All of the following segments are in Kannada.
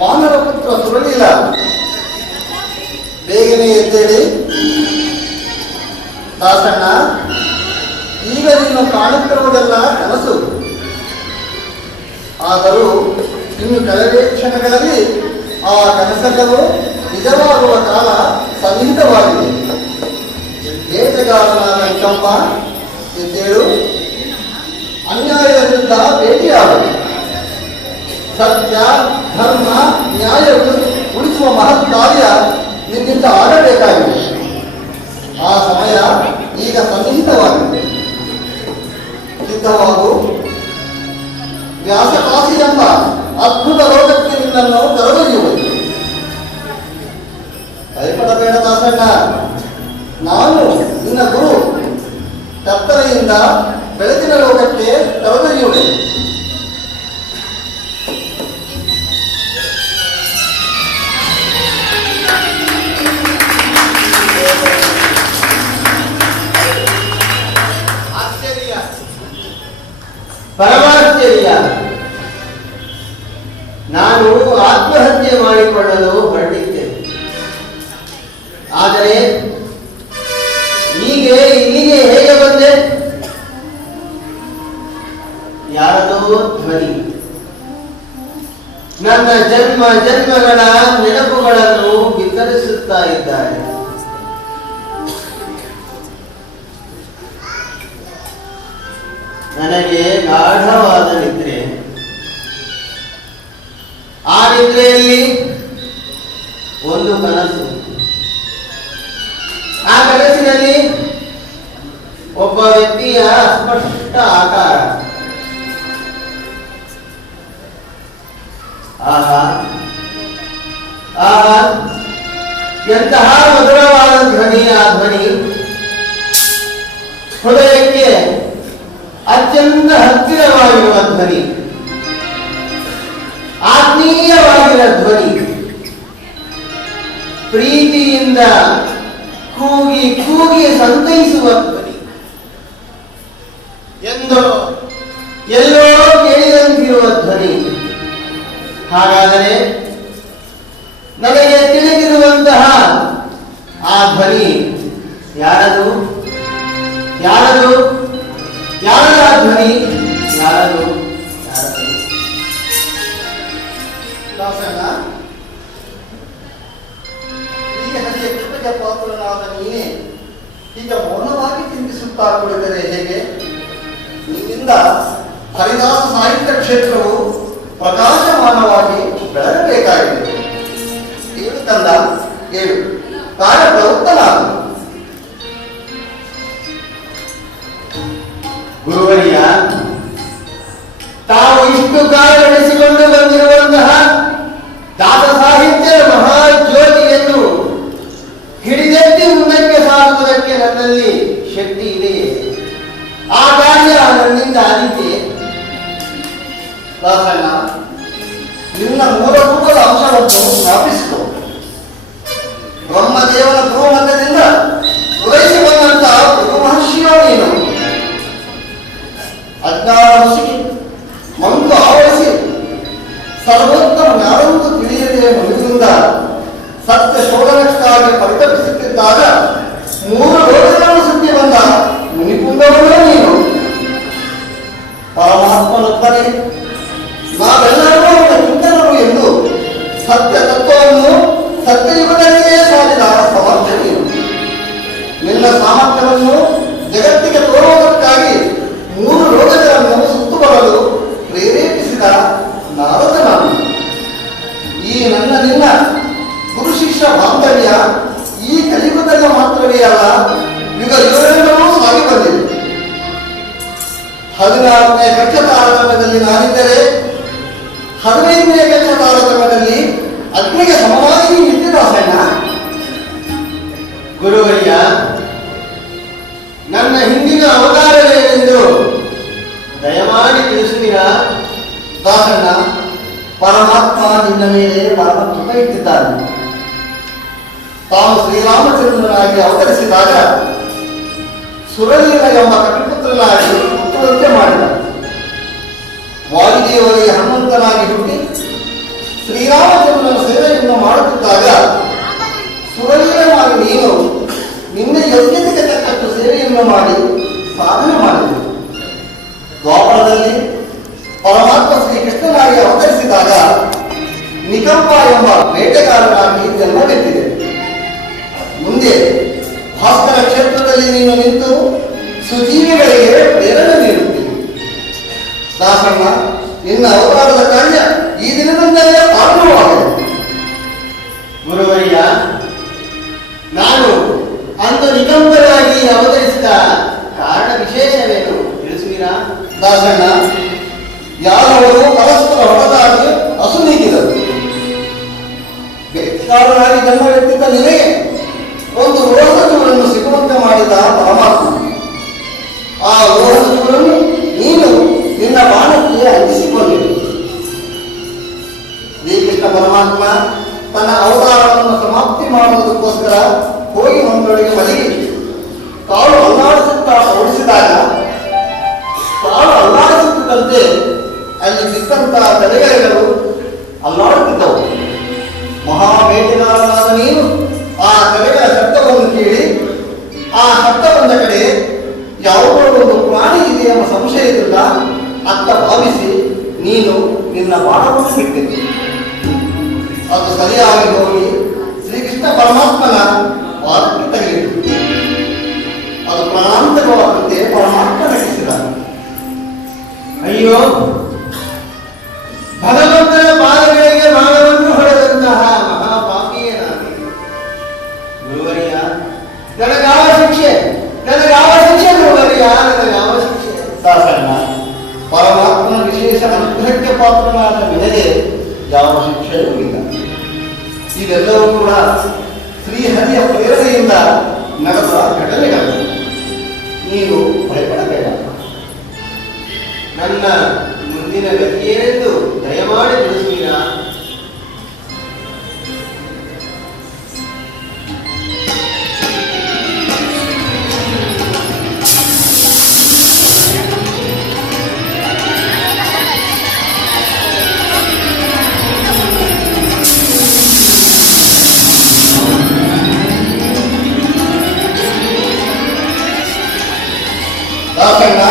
ವಾನರ ಪುತ್ರ ಸುರಳೀಲ, ಬೇಗನೆ ಎದ್ದೇಳಿ. ದಾಸಣ್ಣ, ಈಗ ನೀನು ಕಾಣುತ್ತಿರುವುದೆಲ್ಲ ಕನಸು. ಆದರೂ ಇನ್ನು ಕೆಲವೇ ಕ್ಷಣಗಳಲ್ಲಿ ಆ ಕನಸೆಲ್ಲವೂ ನಿಜವಾಗುವ ಕಾಲ ಸನ್ನಿಹಿತವಾಗಿದೆ. ಬೇಟೆಗಾರನಾದ ಕಂಪ, ಎದ್ದೇಳು. ಅನ್ಯಾಯದ ವಿರುದ್ಧ ಭೇಟಿಯಾಡು. ಸತ್ಯ, ಧರ್ಮ, ನ್ಯಾಯವನ್ನು ಉಳಿಸುವ ಮಹತ್ ಕಾರ್ಯ ನಿನ್ನಿಂದ ಆಗಬೇಕಾಗಿದೆ. ಆ ಸಮಯ ಈಗ ಸನ್ನಿಹಿತವಾಗಿದೆ. ಸಿದ್ಧವಾಗು. ವ್ಯಾಸಕಾಸಿ ಎಂಬ ಅದ್ಭುತ ಲೋಕಕ್ಕೆ ನಿನ್ನನ್ನು ಕರೆದೊಯ್ಯುವುದು. ಭಯಪಡಬೇಡ ದಾಸಣ್ಣ, ನಾನು ನಿನ್ನ ಗುರು. ಕತ್ತಲೆಯಿಂದ ಬೆಳಕಿನ ಲೋಕಕ್ಕೆ ಕರೆದೊಯ್ಯುವೆ. ಪರಮಾಶ್ಚರ್ಯ. ನಾನು ಆತ್ಮಹತ್ಯೆ ಮಾಡಿಕೊಳ್ಳಲು ಹೊರಟಿದ್ದೆ. ಆದರೆ ಹೀಗೆ ಇಲ್ಲಿಗೆ ಹೇಗೆ ಬಂದೆ? ಯಾರದೋ ಧ್ವನಿ ನನ್ನ ಜನ್ಮ ಜನ್ಮಗಳ ನೆನಪುಗಳನ್ನು ವಿತರಿಸುತ್ತಾ ಇದ್ದಾರೆ. ನನಗೆ ಗಾಢವಾದ ನಿದ್ರೆ. ಆ ನಿದ್ರೆಯಲ್ಲಿ ಒಂದು ಕನಸು. ಆ ಕನಸಿನಲ್ಲಿ ಒಬ್ಬ ವ್ಯಕ್ತಿಯ ಸ್ಪಷ್ಟ ಆಕಾರ. ಆಹಾ ಆಹಾ, ಎಂತಹ ಮಧುರವಾದ ಧ್ವನಿ! ಆ ಧ್ವನಿ ಹೃದಯಕ್ಕೆ ಅತ್ಯಂತ ಹತ್ತಿರವಾಗಿರುವ ಧ್ವನಿ, ಆತ್ಮೀಯವಾಗಿರುವ ಧ್ವನಿ, ಪ್ರೀತಿಯಿಂದ ಕೂಗಿ ಕೂಗಿ ಸಂತೈಸುವ ಧ್ವನಿ, ಎಲ್ಲೋ ಕೇಳಿದಂತಿರುವ ಧ್ವನಿ. ಹಾಗಾದರೆ ನನಗೆ ತಿಳಿದಿರುವಂತಹ ಆ ಧ್ವನಿ ಯಾರದು? ಯಾರದು? ಯಾರದ ಧ್ವನಿ? ಯಾರದು? ಯಾರದು? ದಾಸಣ್ಣ, ಈ ಹರಿಯ ಕೃಪೆಗೆ ಪಾತ್ರನಾದ ನೀನೇ ಈಗ ಮೌನವಾಗಿ ಚಿಂತಿಸುತ್ತಾ ಕುಳಿತರೆ ಹೇಗೆ? ನಿನ್ನಿಂದ ಹರಿದಾಸ ಸಾಹಿತ್ಯ ಕ್ಷೇತ್ರವು ಪ್ರಕಾಶಮಾನವಾಗಿ ಬೆಳಗಬೇಕಾಗಿದೆ. ಏಳು ತಂದ, ಏಳು ಕಾರ್ಯಪ್ರವೃತ್ತನಾದ ಗುರುವರಿಯ, ತಾವು ಇಷ್ಟು ಕಾಲ ನಡೆಸಿಕೊಂಡು ಬಂದಿರುವಂತಹ ದಾಸ ಸಾಹಿತ್ಯದ ಮಹಾಜ್ಯೋತಿಯನ್ನು ಹಿಡಿದೆತ್ತಿ ಮುಂದಕ್ಕೆ ಸಾಗುವುದಕ್ಕೆ ನನ್ನಲ್ಲಿ ಶಕ್ತಿ ಇದೆಯೇ? ಆ ಕಾರ್ಯ ನನ್ನಿಂದ ಆದಿತೆ. ದಾಸಣ್ಣ, ನಿನ್ನ ಮೂಲಭೂತದ ಅಂಶವನ್ನು ಸ್ಥಾಪಿಸಿತು. ಬ್ರಹ್ಮದೇವನ ಧ್ರುವಮಧ್ಯದಿಂದ ಉದಯಿಸಿ ಬಂದಂತಹ ಗುರು ಮಹರ್ಷಿಯೋ ನೀನು. ಅಜ್ಞಾನ ಮುಸುಕಿ ಮಂಕು ಆವರಿಸಿ ಸರ್ವೋತ್ತಮ ಜ್ಞಾನವನ್ನು ತಿಳಿಯದೆ ಮನುವಿನಿಂದ ಸತ್ಯ ಶೋಧನಕ್ಕಾಗಿ ಪರಿತಪಿಸುತ್ತಿದ್ದಾಗ ಮೂರು ಲೋಕಗಳನ್ನು ಸುತ್ತಿ ಬಂದ ಮುನಿಪುಂಗವನೇ ನೀನು. ಪರಮಾತ್ಮನೊಬ್ಬನೇ, ನಾವೆಲ್ಲರೂ ಅವನ ಚಿಂತನರು ಎಂದು ಸತ್ಯ ತತ್ವವನ್ನು ಸತ್ಯಯುಗದಲ್ಲಿಯೇ ಸಾಧಿದ ಸಮರ್ಥ ನೀನು. ನಿನ್ನ ಸಾಮರ್ಥ್ಯವನ್ನು ಜಗತ್ತಿಗೆ ತೋರುವುದಕ್ಕಾಗಿ ಮೂರು ಲೋಕಗಳನ್ನು ಸುತ್ತು ಬರಲು ಪ್ರೇರೇಪಿಸಿದ ನಾರದ ನಾನು. ಈ ನನ್ನ ನಿನ್ನ ಗುರು ಶಿಷ್ಯ ಬಾಂಧವ್ಯ ಈ ಕಲಿಯುಗದಲ್ಲಿ ಮಾತ್ರವೇ ಅಲ್ಲ, ಯುಗ ಯುಗಗಳಿಂದಲೂ ಸಾಗಿ ಬಂದಿದೆ. 16ನೇ ಕಕ್ಷ ತಾರತಮ್ಯದಲ್ಲಿ ನಾನಿದ್ದರೆ 15ನೇ ಕಕ್ಷ ತಾರತಮ್ಯದಲ್ಲಿ ಅಗ್ನಿಗೆ ಸಮವಾಗಿ ನಿಂತಿದ್ದಾಸಣ್ಣ. ಗುರುವರಿಯ, ನನ್ನ ಹಿಂದಿನ ಅವತಾರವೇನೆಂದು ದಯಮಾಡಿ ತಿಳಿಸುವಿರಾ? ದಾಸಣ್ಣ, ಪರಮಾತ್ಮ ನಿನ್ನ ಮೇಲೆ ಪರಮ ಕೃಪೆ ಇಟ್ಟಿದ್ದಾನೆ. ತಾನು ಶ್ರೀರಾಮಚಂದ್ರನಾಗಿ ಅವತರಿಸಿದಾಗ ಸುರಲೀಲ ಎಂಬ ಕಪಿಪುತ್ರನಾಗಿ ಹುಟ್ಟುವಂತೆ ಮಾಡಿದ. ವಾಯುದೇವರಿಗೆ ಹನುಮಂತನಾಗಿ ಹುಟ್ಟಿ ಶ್ರೀರಾಮಚಂದ್ರನ ಸೇವೆಯನ್ನು ಮಾಡುತ್ತಿದ್ದಾಗ ಸುರವೀರನಾಗಿ ನೀನು ನಿನ್ನ ಯೋಗ್ಯತೆಗೆ ತಕ್ಕಷ್ಟು ಸೇವೆಯನ್ನು ಮಾಡಿ ಸಾಧನೆ ಮಾಡಿದೆ. ದ್ವಾಪರದಲ್ಲಿ ಪರಮಾತ್ಮ ಶ್ರೀಕೃಷ್ಣನಾಗಿ ಅವತರಿಸಿದಾಗ ನಿಕಂಪ ಎಂಬ ಬೇಟೆಗಾರನಾಗಿ ಜನ್ಮವೆತ್ತಿದೆ. ಮುಂದೆ ಭಾಸ್ಕರ ಕ್ಷೇತ್ರದಲ್ಲಿ ನೀನು ನಿಂತು ಸುಜೀವಿಗಳಿಗೆ ಪ್ರೇರಣೆ ನೀಡುತ್ತೀವಿ. ದಾಸಣ್ಣ, ನಿನ್ನ ಅವತಾರದ ಕಾರ್ಯ ಈ ದಿನದಿಂದಲೇ ಪ್ರಾರಂಭವಾಗಿದೆ. ಗುರುವಯ್ಯ, ನಾನು ಅಂದು ನಿಕಂಬರಾಗಿ ಅವತರಿಸಿದ ಕಾರಣ ವಿಶೇಷವೇನು ತಿಳಿಸುವಿರಾ? ದಾಸಣ್ಣ, ಯಾರವರು ಪರಸ್ಪರ ಹೊರತಾಗಿ ಅಸುನೀಗಿದರು. ವ್ಯಕ್ತಿಕಾರನಾಗಿ ಜನ್ಮವೆತ್ತಿದ್ದ ನಿನಗೆ ಒಂದು ಲೋಹದ ಚೂರನ್ನು ಸಿಗುವಂತೆ ಮಾಡಿದ ಪರಮಾತ್ಮ. ಆ ಲೋಹದ ಚೂರನ್ನು ನೀನು ನಿನ್ನ ಬಾಣಕ್ಕೆ ಅಂಟಿಸಿಕೊಂಡಿದೆ. ಶ್ರೀಕೃಷ್ಣ ಪರಮಾತ್ಮ ತನ್ನ ಅವತಾರವನ್ನು ಸಮಾಪ್ತಿ ಮಾಡುವುದಕ್ಕೋಸ್ಕರ ಹೋಗಿ ಮಂಗಳೊಳಗೆ ಮಲಗಿ ಕಾಳು ಅಲ್ಲಾಡಿಸುತ್ತಾ ಓಡಿಸಿದಾಗ ಕಾಳು ಅಲ್ಲಾಡಿಸುತ್ತಿದ್ದಂತೆ ಅಲ್ಲಿ ಸಿಕ್ಕಂತಹ ತಲೆಗೈಗಳು ಅಲ್ಲಾಡುತ್ತಿದ್ದವು. ಮಹಾಬೇಟೆಗಾರನಾದ ನೀನು ಆ ತಲೆಗಳ ಶಬ್ದವನ್ನು ಕೇಳಿ ಆ ಶಬ್ದ ಬಂದ ಕಡೆ ಯಾವುದೋ ಒಂದು ಪ್ರಾಣಿ ಇದೆ ಎಂಬ ಸಂಶಯದಿಂದ ಅತ್ತ ಭಾವಿಸಿ ನೀನು ನಿನ್ನ ಬಾಣವನ್ನು ಬಿಟ್ಟಿದ್ದೆ. ಅದು ಸರಿಯಾಗಿ ಹೋಗಿ ಶ್ರೀಕೃಷ್ಣ ಪರಮಾತ್ಮನ ವಾದಕ್ಕೆ ತಗಲಿತು. ಅದು ಪ್ರಾಣಾಂತಕವಾದಂತೆ ಪರಮಾತ್ಮ ನಟಿಸಿದ. ಅಯ್ಯೋ, ಭಗವಂತನ ಪಾದಗಳಿಗೆ ಬಾಣವನ್ನು ಹೊಡೆದಂತಹ ಮಹಾಪಾಪಿಯೇ ನಾನು. ಗುರುವರಿಯ, ನನಗಾವ ಶಿಕ್ಷೆ ಗುರುವರಿಯ, ನನಗಾವ ಶಿಕ್ಷೆ. ದಾಸಣ್ಣ, ಪರಮಾತ್ಮನ ವಿಶೇಷ ಅನುಗ್ರಹಕ್ಕೆ ಪಾತ್ರನಾದ ನಿನಗೆ ಯಾವ ಶಿಕ್ಷೆಯೂ ಇಲ್ಲ. ಇದೆಲ್ಲವೂ ಕೂಡ ಶ್ರೀಹರಿಯ ಪ್ರೇರಣೆಯಿಂದ ನಡೆದ ಘಟನೆಗಳು. ನೀನು ಭಯಪಡಬೇಡ. ನನ್ನ ಮುಂದಿನ ಗತಿಯೇನೆಂದು ದಯಮಾಡಿ ತಿಳಿಸುವಿರಾ? ದಾಸಣ್ಣ,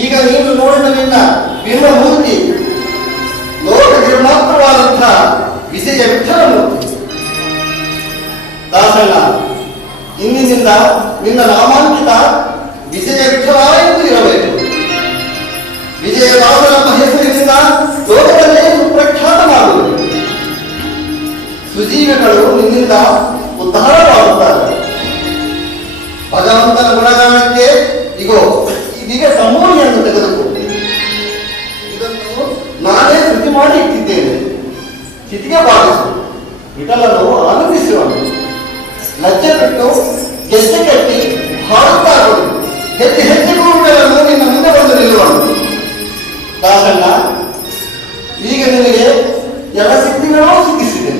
ಈಗ ನೀನು ನೋಡಿದ ನಿನ್ನ ಬಿಂಬಮೂರ್ತಿ ಲೋಕ ನಿರ್ಮಾತ್ರವಾದಂತಹ ವಿಜಯ ವಿಠಲ ಮೂರ್ತಿ. ದಾಸಣ್ಣ, ಇಂದಿನಿಂದ ನಿನ್ನ ನಾಮಾಂಕಿತ ವಿಜಯ ವಿಠಲ ಎಂದು ಇರಬೇಕು. ವಿಜಯದಾಸನಮ್ಮ ಹೆಸರಿನಿಂದ ಲೋಕದಲ್ಲೇ ಸುಪ್ರಖ್ಯಾತ ಮಾಡುವುದು. ಸುಜೀವಿಗಳು ನಿನ್ನಿಂದ ಉದ್ಧಾರವಾಗುತ್ತಾರೆ. ಭಗವಂತನ ಗುಣಗಾನಕ್ಕೆ ಇದೀಗ ಸಮೂಹಿಯನ್ನು ತೆಗೆದುಕೋ. ಇದನ್ನು ನಾನೇ ಕೃತಿ ಮಾಡಿ ಇಟ್ಟಿದ್ದೇನೆ. ಚಿತಿಗೆ ಬಾರಿಸು. ವಿಠಲನು ಆನಂದಿಸುವನು. ಲಜ್ಜೆ ಬಿಟ್ಟು ಗೆಜ್ಜೆ ಕಟ್ಟಿ ಹಾಡುತ್ತಾ ಕೊಡು. ಹೆಜ್ಜೆಗೂ ವಿಠಲನು ನಿನ್ನ ಮುಂದೆ ಬಂದು ನಿಲ್ಲುವನು. ದಾಸಣ್ಣ, ಈಗ ನಿನಗೆ ಎಲ್ಲ ಸಿದ್ಧಿಗಳೂ ಸಿದ್ಧಿಸಿದೆ.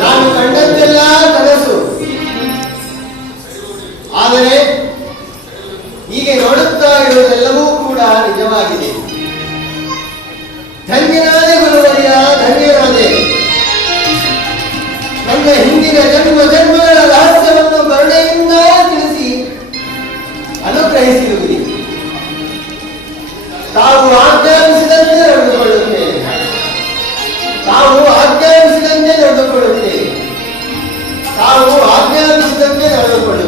ನಾನು ಕಂಡದ್ದೆಲ್ಲ ಕನಸು. ಆದರೆ ಹೀಗೆ ನೋಡುತ್ತಾ ಇರುವುದೆಲ್ಲವೂ ಕೂಡ ನಿಜವಾಗಿದೆ. ಧನ್ಯನಾದೆ ಗುರುವರಿಯ, ಧನ್ಯನಾದೆ. ನನ್ನ ಹಿಂದಿನ ಜನ್ಮಗಳ ರಹಸ್ಯವನ್ನು ಕರುಣೆಯಿಂದ ತಿಳಿಸಿ ಅನುಗ್ರಹಿಸಿರುವಿರಿ. ತಾವು ಆಜ್ಞಾಪಿಸಿದಂತೆ ನಡೆದುಕೊಳ್ಳುತ್ತೇನೆ. ತಾವು ಆಜ್ಞಾಪಿಸಿದಂತೆ ನಡೆದುಕೊಳ್ಳಿ.